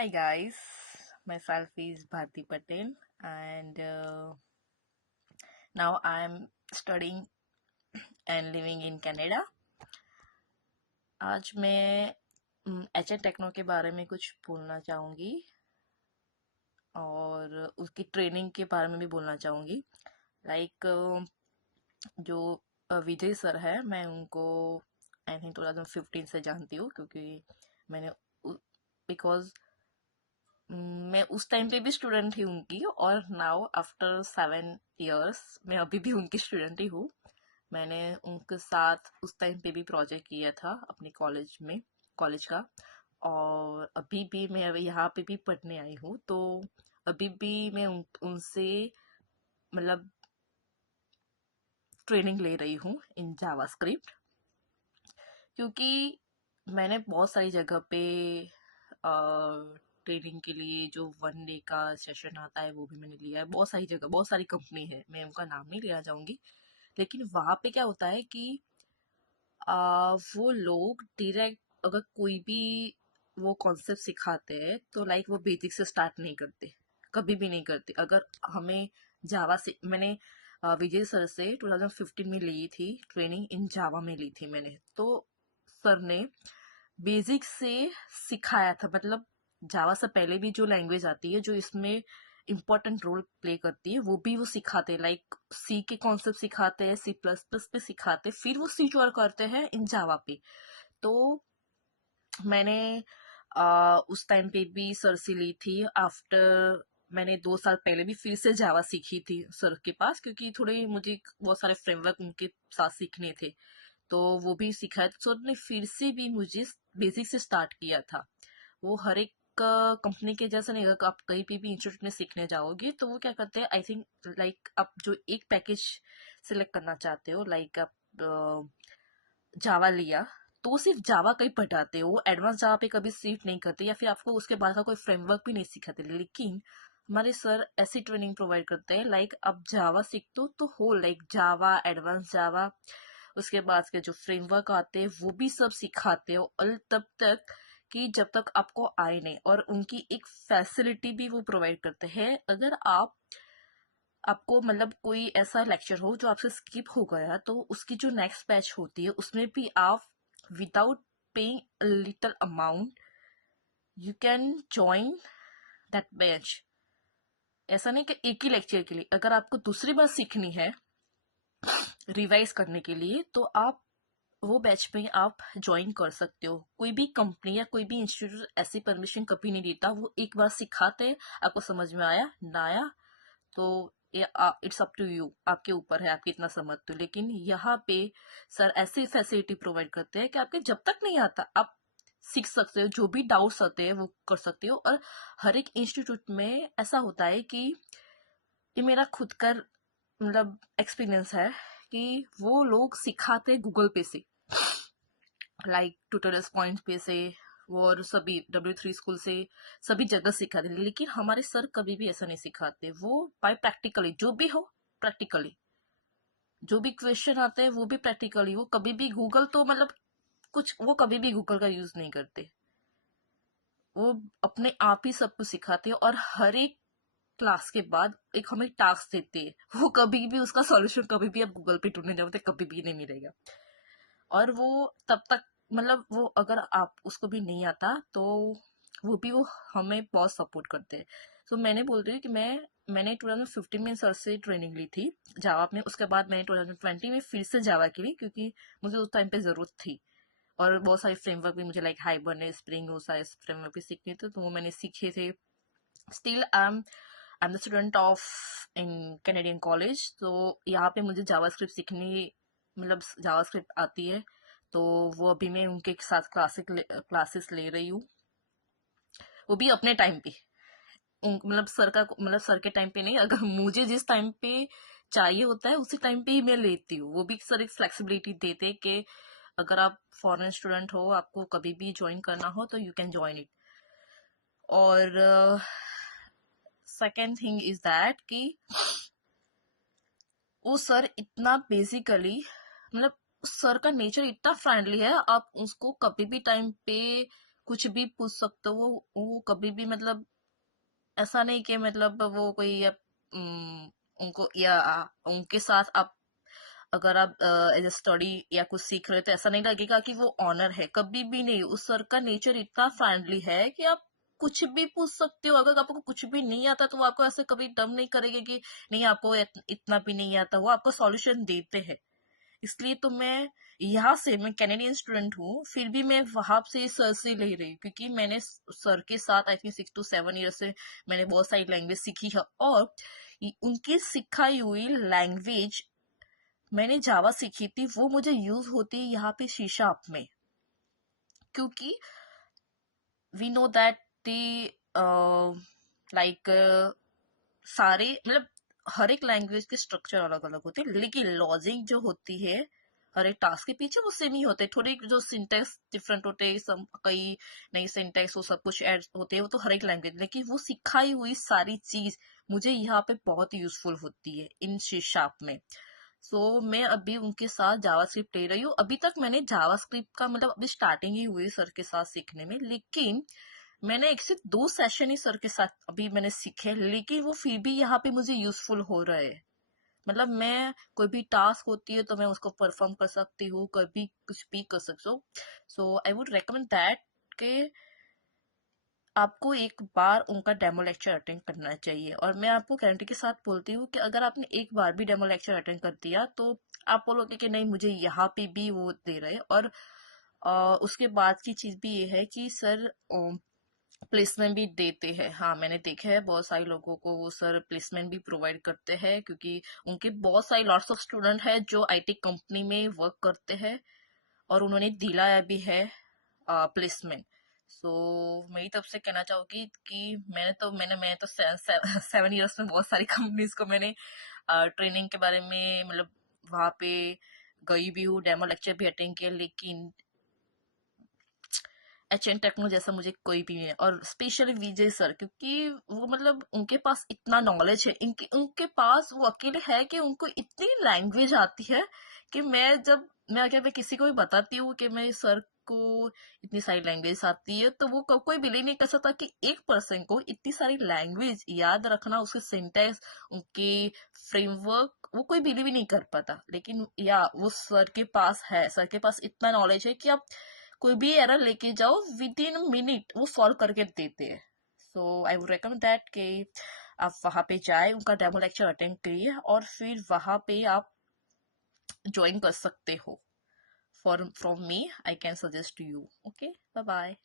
Hi guys, myself is Bharti Patel and now I'm studying and living in Canada. आज मैं H techno के बारे में कुछ बोलना चाहूँगी और उसकी ट्रेनिंग के बारे में भी बोलना चाहूँगी। लाइक जो विजय सर है, मैं उनको आई थिंक 2015 से जानती हूँ क्योंकि मैंने बिकॉज मैं उस टाइम पे भी स्टूडेंट थी उनकी और नाउ आफ्टर 7 इयर्स मैं अभी भी उनकी स्टूडेंट ही हूँ। मैंने उनके साथ उस टाइम पे भी प्रोजेक्ट किया था अपने कॉलेज का। और अभी भी मैं अभी यहाँ पे भी पढ़ने आई हूँ, तो अभी भी मैं उनसे मतलब ट्रेनिंग ले रही हूँ इन जावास्क्रिप्ट, क्योंकि मैंने बहुत सारी जगह पे ट्रेनिंग के लिए जो 1 डे का सेशन आता है वो भी मैंने लिया है। बहुत सारी जगह, बहुत सारी कंपनी है, मैं उनका नाम नहीं लेना चाहूंगी, लेकिन वहां पे क्या होता है कि वो लोग डायरेक्ट अगर कोई भी वो कॉन्सेप्ट सिखाते हैं तो लाइक वो बेसिक से स्टार्ट नहीं करते, कभी भी नहीं करते। अगर हमें जावा से मैंने विजय सर से 2015 में ली थी ट्रेनिंग, इन जावा में ली थी मैंने, तो सर ने बेसिक से सिखाया था। मतलब जावा से पहले भी जो लैंग्वेज आती है जो इसमें इम्पोर्टेंट रोल प्ले करती है वो भी वो सिखाते हैं। लाइक सी के कॉन्सेप्ट सिखाते हैं, C++ पे सिखाते हैं, फिर वो स्विच ओवर करते हैं इन जावा पे। तो मैंने उस टाइम पे भी सर से ली थी। आफ्टर मैंने 2 साल पहले भी फिर से जावा सीखी थी सर के पास, क्योंकि थोड़े मुझे बहुत सारे फ्रेमवर्क उनके साथ सीखने थे, तो वो भी सिखाया। सर ने फिर से भी मुझे बेसिक से स्टार्ट किया था। वो हर एक कंपनी के जैसा नहीं, अगर आप कहीं पे भी इंस्टीट्यूट में सीखने जाओगे तो वो क्या करते हैं, आई थिंक लाइक आप जो एक पैकेज सिलेक्ट करना चाहते हो, लाइक आप जावा लिया तो सिर्फ जावा का ही पढ़ाते हो, वो एडवांस जावा पे कभी सीट नहीं करते या फिर आपको उसके बाद का कोई फ्रेमवर्क भी नहीं सिखाते। लेकिन हमारे सर ऐसी ट्रेनिंग प्रोवाइड करते हैं, लाइक आप जावा सीखते हो तो हो, लाइक जावा, एडवांस जावा, उसके बाद के जो फ्रेमवर्क आते हैं वो भी सब सिखाते हो, और तब तक कि जब तक आपको आए नहीं। और उनकी एक फैसिलिटी भी वो प्रोवाइड करते हैं, अगर आपको मतलब कोई ऐसा लेक्चर हो जो आपसे स्किप हो गया तो उसकी जो नेक्स्ट बैच होती है उसमें भी आप without paying a little amount you can join that batch. ऐसा नहीं कि एक ही लेक्चर के लिए, अगर आपको दूसरी बार सीखनी है रिवाइज करने के लिए तो आप वो बैच में आप ज्वाइन कर सकते हो। कोई भी कंपनी या कोई भी इंस्टीट्यूट ऐसी परमिशन कभी नहीं देता। वो एक बार सिखाते, आपको समझ में आया ना आया तो इट्स अप टू यू, आपके ऊपर है आप कितना समझते हो। लेकिन यहाँ पे सर ऐसी फैसिलिटी प्रोवाइड करते हैं कि आपके जब तक नहीं आता आप सीख सकते हो, जो भी डाउट्स आते हैं वो कर सकते हो। और हर एक इंस्टीट्यूट में ऐसा होता है कि ये मेरा खुद का मतलब एक्सपीरियंस है कि वो लोग सिखाते गूगल पे से, लाइक ट्यूटोरियल्स पॉइंट पे से, और सभी W3 स्कूल से, सभी जगह सिखाते। लेकिन हमारे सर कभी भी ऐसा नहीं सिखाते, वो बाय प्रैक्टिकली जो भी हो, प्रैक्टिकली जो भी क्वेश्चन आते हैं वो भी प्रैक्टिकली। वो कभी भी गूगल तो मतलब कुछ, वो कभी भी गूगल का यूज नहीं करते, वो अपने आप ही सब कुछ सिखाते हैं। और हर एक क्लास के बाद एक हमें टास्क देते हैं, वो कभी भी उसका सॉल्यूशन कभी भी आप गूगल पे ढूंढने जाओ तो कभी भी नहीं मिलेगा। और वो तब तक मतलब वो अगर आप उसको भी नहीं आता तो वो भी वो हमें बहुत सपोर्ट करते हैं। तो मैंने बोल रही हूँ कि मैंने 2015 में सर से ट्रेनिंग ली थी जावा में। उसके बाद मैंने 2020 में फिर से जावा की ली, क्योंकि मुझे उस टाइम पे जरूरत थी। और बहुत सारे फ्रेमवर्क भी मुझे लाइक हाइबरनेट, स्प्रिंग, वो सारे फ्रेमवर्क भी सीखने थे, तो वो मैंने सीखे थे। Still I am the student of in Canadian college, तो यहाँ पे मुझे जावास्क्रिप्ट सीखनी, मतलब जावास्क्रिप्ट आती है, तो वो अभी मैं उनके साथ क्लासेस ले रही हूँ, वो भी अपने टाइम पे। मतलब सर के टाइम पे नहीं, अगर मुझे जिस टाइम पे चाहिए होता है उसी टाइम पे ही मैं लेती हूँ। वो भी सर एक फ्लेक्सिबिलिटी देते हैं कि अगर आप फॉरेन स्टूडेंट हो, आपको कभी भी ज्वाइन करना हो तो यू कैन ज्वाइन इट। और सेकेंड थिंग इज दैट कि वो सर इतना बेसिकली मतलब सर का नेचर इतना फ्रेंडली है, आप उसको कभी भी टाइम पे कुछ भी पूछ सकते हो। वो कभी भी मतलब ऐसा नहीं कि मतलब वो कोई उनको या उनके साथ आप अगर आप एज ए स्टडी या कुछ सीख रहे हो तो ऐसा नहीं लगेगा कि वो ऑनर है, कभी भी नहीं। उस सर का नेचर इतना फ्रेंडली है कि आप कुछ भी पूछ सकते हो। अगर आपको कुछ भी नहीं आता तो वो आपको ऐसे कभी डम नहीं करेंगे कि नहीं आपको इतना भी नहीं आता, वो आपको सॉल्यूशन देते हैं। इसलिए तो मैं कैनेडियन स्टूडेंट हूँ, फिर भी मैं वहां से सर से ले रही हूँ, क्योंकि मैंने सर के साथ आई थिंक 6 to 7 ईयर से मैंने बहुत सारी लैंग्वेज सीखी है। और उनकी सिखाई हुई लैंग्वेज मैंने जावा सीखी थी, वो मुझे यूज होती है यहाँ पे शीशा आप में, क्योंकि we know that they like सारे मतलब हर एक लैंग्वेज के स्ट्रक्चर अलग अलग होते हैं, लेकिन लॉजिक जो होती है हर एक टास्क के पीछे वो सेम ही होते हैं। थोड़े जो सिंटेक्स डिफरेंट होते हैं, सब कई नई सिंटेक्स वो सब कुछ ऐड होते हैं, वो तो हर एक लैंग्वेज, लेकिन वो सिखाई हुई सारी चीज मुझे यहाँ पे बहुत यूजफुल होती है इन सी शार्प में। मैं अभी उनके साथ जावास्क्रिप्ट ले रही हूँ। अभी तक मैंने जावास्क्रिप्ट का मतलब अभी स्टार्टिंग ही हुई सर के साथ सीखने में, लेकिन मैंने 1 से 2 सेशन ही सर के साथ अभी मैंने सीखे, लेकिन वो फिर भी यहाँ पे मुझे यूजफुल हो रहा है। मतलब मैं कोई भी टास्क होती है तो मैं उसको परफॉर्म कर सकती हूँ, कभी कुछ भी कर सकती हूँ। सो आई वुड रेकमेंड दैट के आपको एक बार उनका डेमो लेक्चर अटेंड करना चाहिए। और मैं आपको गारंटी के साथ बोलती हूँ कि अगर आपने एक बार भी डेमो लेक्चर अटेंड कर दिया तो आप बोलोगे कि नहीं मुझे यहाँ पे भी वो दे रहे हैं। और उसके बाद की चीज भी ये है कि सर प्लेसमेंट भी देते हैं। हाँ, मैंने देखा है बहुत सारे लोगों को वो सर प्लेसमेंट भी प्रोवाइड करते हैं, क्योंकि उनके बहुत सारे लॉट्स ऑफ स्टूडेंट है जो आईटी कंपनी में वर्क करते हैं और उन्होंने दिलाया भी है प्लेसमेंट। मेरी तरफ से कहना चाहूंगी कि मैंने तो 7 ईयर्स में बहुत सारी कंपनीज को मैंने ट्रेनिंग के बारे में मतलब वहां पे गई भी हूँ, डेमो लेक्चर भी अटेंड किया, लेकिन एच एन टेक्नो जैसा मुझे कोई भी नहीं है। और स्पेशली विजय सर, क्योंकि वो मतलब उनके पास इतना नॉलेज है, इनके उनके पास वो अकेले है कि उनको इतनी लैंग्वेज आती है कि मैं अगर मैं किसी को भी बताती हूँ कि मैं सर को इतनी सारी लैंग्वेज आती है तो वो कोई बिलीव नहीं कर सकता कि एक पर्सन को इतनी सारी लैंग्वेज याद रखना, उसके सिंटेक्स, उनके फ्रेमवर्क, वो कोई बिलीव ही नहीं कर पाता। लेकिन या वो सर के पास है, सर के पास इतना नॉलेज है कि आप कोई भी एरर लेके जाओ विद इन मिनट वो सॉल्व करके देते हैं। आई वुड रिकमेंड दैट कि आप वहां पे जाए, उनका डेमो लेक्चर अटेंड करिए और फिर वहां पे आप ज्वाइन कर सकते हो। For from me I can suggest to you. Okay, bye bye.